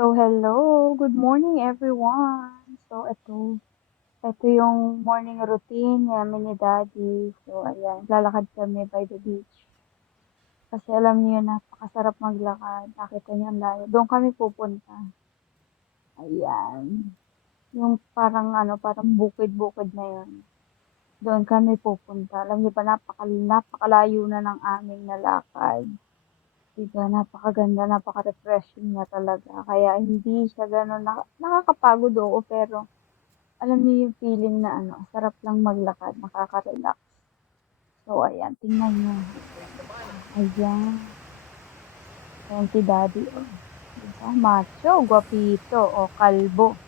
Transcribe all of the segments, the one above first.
So, hello. Good morning, everyone. So, ito yung morning routine namin ni Daddy. So, ayan, lalakad kami by the beach. Kasi alam niyo yun, napakasarap maglakad. Nakita niyo ang layo. Doon kami pupunta. Ayan. Yung parang bukid-bukid na yun. Doon kami pupunta. Alam niyo ba, napakalayo na ng aming nalakad. Diba, napakaganda, napaka-refreshing niya talaga. Kaya hindi siya gano'n, nakakapagod oo, pero alam niyo yung feeling na sarap lang maglakad, nakaka-relax. So, ayan, tingnan niyo. Ayan, ayan si Daddy, oh. Diba? Macho, guwapito, o kalbo.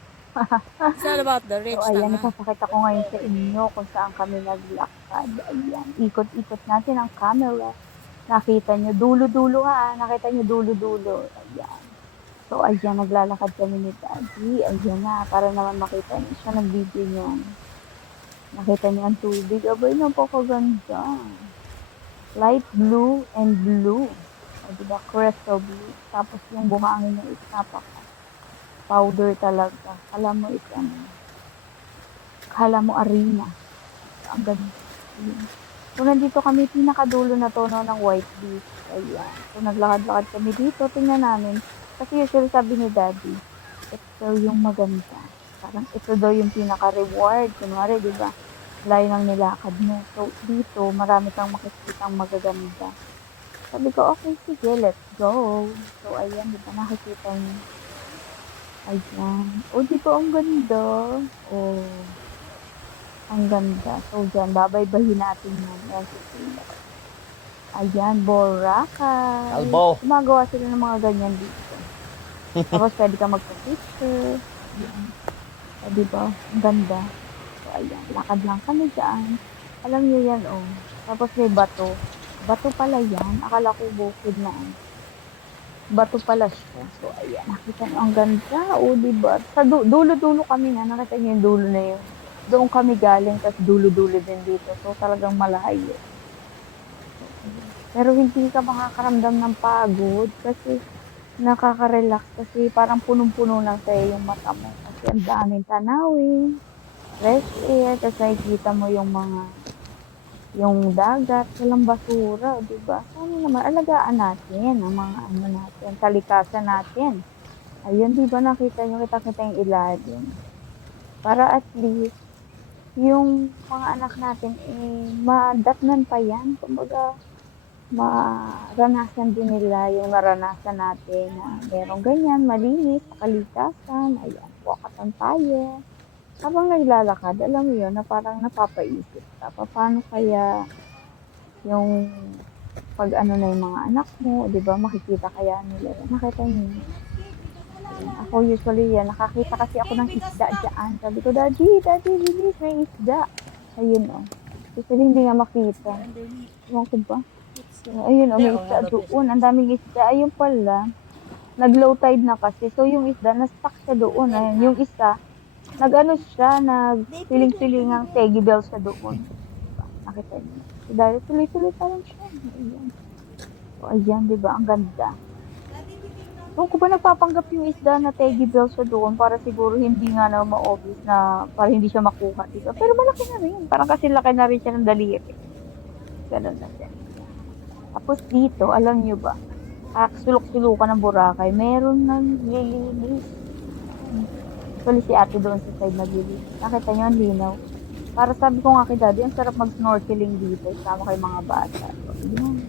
It's not about the So, rich, ayan, tanga. ipapakita ko ngayon sa inyo kung saan kami naglakad. Ayan, ikot-ikot natin ang camera. Nakita niyo, dulo-dulo ha. Nakita niyo, dulo-dulo. Ayan. So, ayan, naglalakad kami ni Daddy. Ayan na, para naman makita niyo siya, nag-video niyan. Nakita niyo ang tubig. Abay, napakaganda. Light blue and blue. O, diba? Crystal blue. Tapos yung buhangin niya is napaka powder talaga. Kala mo arena. Ang ganda. Ayan. So, nandito kami, pinakadulo na to, no, ng White Beach. Ayan. So, naglakad-lakad kami dito. Tingnan namin. Kasi usually sabi ni Daddy, ito yung maganda. Parang ito daw yung pinaka-reward. Kunwari, di ba? Layo ng nilakad mo. So, dito, marami kang makikitang magaganda. Sabi ko, okay, sige, let's go. So, ayan, di ba? Nakikita niyo. Ayan. O, di ba ang ganda? Oh, ang ganda. So, dyan, babaybahin natin yan. Ayan, si Tina. Ayan, Boracay. Kalbo. Gumagawa sila ng mga ganyan dito. Tapos, pwede ka magpa-picture. Ayan. O, diba? Ang ganda. So, ayan. Lakad lang kami dyan. Alam niyo yan, oh. Tapos may bato. Bato pala yan. Akala ko bukid na. Bato pala siya. So, ayan. Nakita niyo, ang ganda. O, diba? Sa dulo-dulo kami nga. Nakita niyo yung dulo na yun. Doon kami galing, tapos dulo-dulo din dito. So, talagang malayo. Pero hindi ka makakaramdam ng pagod kasi nakaka-relax kasi parang punong-puno lang sa'yo yung mata mo. Kasi ang daming tanawin, fresh air, tapos nakikita mo yung dagat, walang basura, di ba? Sana naman, alagaan natin ang mga natin, kalikasan natin. Ayun, di ba nakita nyo, kita yung ilalim. Para at least, yung mga anak natin, madatnan pa yan. Kumbaga, maranasan din nila yung naranasan natin na merong ganyan, malinis, kalikasan, ayan, wakatan tayo. Habang naglalakad, alam mo yun, na parang napapaisip ka, paano kaya yung pag ano na yung mga anak mo, di ba, makikita kaya nila yan. Nakita niyo yun. Ayan. Ako usually yan, nakakita kasi ako ng isda dyan. Sabi ko, Daddy, bilis, may isda. Ayun o. Usually hindi nga makita. Ewan ko ba? Ayun, may isda doon. Ang daming isda. Ayun pala. Nag-low tide na kasi. So, yung isda, na-stuck siya doon. Ayun, yung isa, nag-ano siya, nag-piling-pilingang teggy bell siya doon. Diba? Nakita niyo. So, dahil tuloy-tuloy pa lang siya. Ayan. So, ayan, di ba? Ang ganda. Doon ko ba nagpapanggap yung isda na teggy bell siya doon para siguro hindi nga na ma-obvious na para hindi siya makuha dito. Pero malaki na rin. Parang kasi laki na rin siya ng daliri. Ganun na siya. Tapos dito, alam nyo ba, sulok-sulukan ng Boracay, meron nang lilinis. Actually, si ate doon sa side naglilinis. Nakita nyo, ang linaw. Para sabi ko nga kay Daddy, ang sarap mag-snorkeling dito. Sama kay mga bata. So, yun.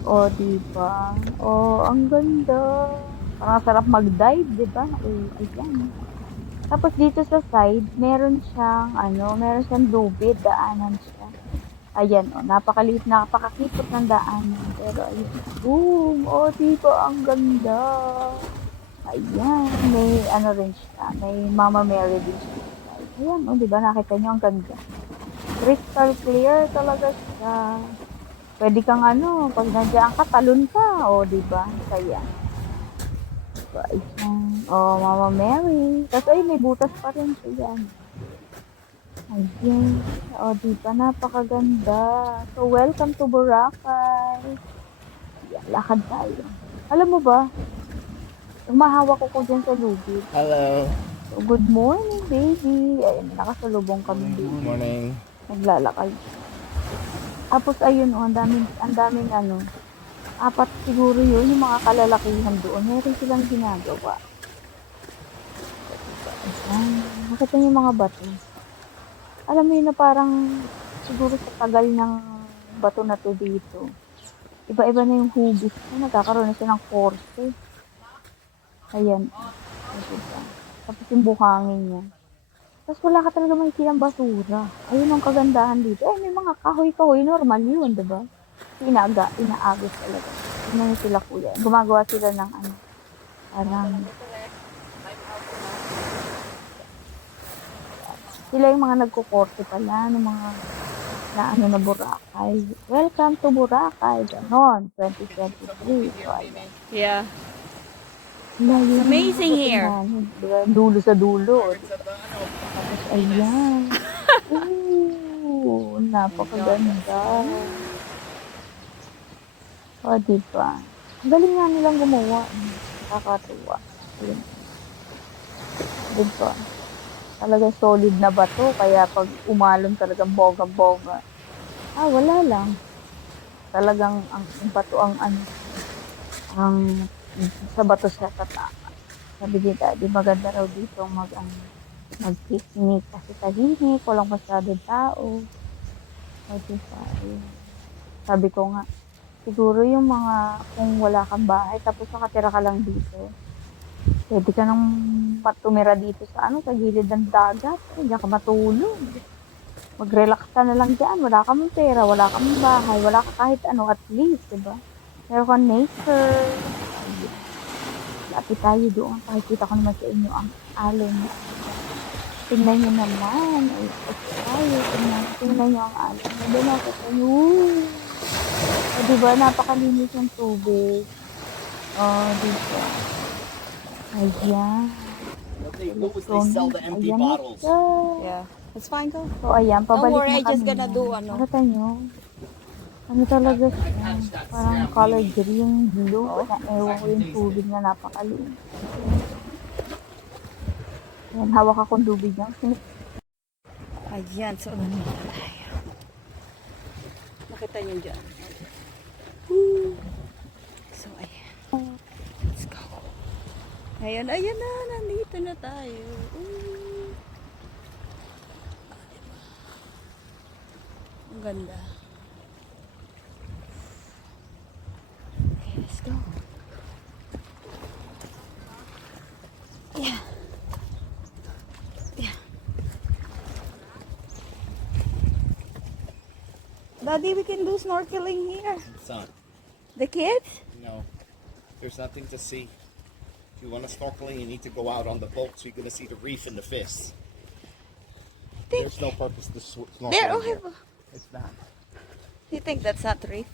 O, diba? O, ang ganda. Parang sarap mag-dive, diba? O, ayan. Tapos dito sa side, meron siyang lubid, daanan siya. Ayan, oh, napakakipot ng daanan. Pero, ayun, boom! O, diba, ang ganda. Ayan, may ano rin siya, may Mama Mary din siya. Ayan, o, diba, nakita niyo ang ganda. Crystal clear talaga siya. Pwede kang pag nandiyan ka, talon ka. O, diba, kaya. So, ayan. O, Mama Mary. Tapos, ay, may butas pa rin siya dyan. Ayan. O, diba? Napakaganda. So, welcome to Boracay. Ayan, lakad tayo. Alam mo ba, Umahawak ko dyan sa lubid. Hello. So, good morning, baby. Ayun, nakasalubong kami dito. Good morning. Naglalakad. Tapos, ayun, oh, ang daming ano. Apat siguro yun, yung mga kalalakihan doon. Meron silang ginagawa. Ayan. Nakita niyo yung mga bato. Alam mo yun na parang siguro sa tagal ng bato na to dito. Iba-iba na yung hugis na. Nagkakaroon na siya ng korte. Ayan. Ayan, diba? Tapos yung buhangin niya. Tapos wala ka talaga makikita ng basura. Ayun ang kagandahan dito. Ay, may mga kahoy-kahoy. Normal yun, diba? Inaagos talaga. Tignan niyo sila kuya. Gumagawa sila ng ano. Parang sila yung mga nagkukorte pala ng mga na ano na Boracay. Welcome to Boracay. Ganon. 2023. So, ayan. Yeah. Layo Amazing ng here. tingnan. Diba? Dulo sa dulo. Tapos, ayan. Ooh, napakaganda. O, diba? Ang galing nga nilang gumawa. Nakakatuwa. Ayun. Diba? Talagang solid na bato. Kaya pag umalon talagang bongga-bongga. Ah, wala lang. Talagang ang bato ang ano. Ang sa bato siya tatama. Sabi ni Daddy, maganda raw dito mag-picnic kasi tahimik, walang masyadong tao. O, diba? Ayun. Sabi ko nga, siguro yung mga, kung wala kang bahay, tapos nakatira ka lang dito, pwede ka nang tumira dito sa ano, sa gilid ng dagat. Diyan ka matulog. Mag-relax ka na lang dyan. Wala kang pera, wala kang bahay, wala ka kahit ano, at least, diba? Meron kang nature. Lapit tayo doon. Pakikita ko naman sa inyo ang alon. Tingnan nyo naman. Ay, tayo. Tingnan nyo ang alon. Diba nakita nyo? O, diba? Napakalinis yung tubig. O, diba? Ayan. What was they sell the empty Ayan bottles? siya. Yeah. It's fine, go. So, ayan. Pabalik worry, na I just kami. gonna do ano. Nakita nyo? Ano talaga siya? Parang color green, blue. Na ewan ko yung tubig na napakalinis. Ayan, hawak akong tubig niya. Ayan, so ano na tayo. Nakita niyo dyan. Woo. So, ayan. Let's go. Ayan, ayan na. Nandito na tayo. Ooh. Ang ganda. Okay, let's go. Yeah. Yeah. Daddy, we can do snorkeling here. Son, The kids? no. There's nothing to see. If you want to snorkeling, you need to go out on the boat so you're going to see the reef and the fish. There's no purpose to snorkeling There, okay. here. It's not. You think that's not reef?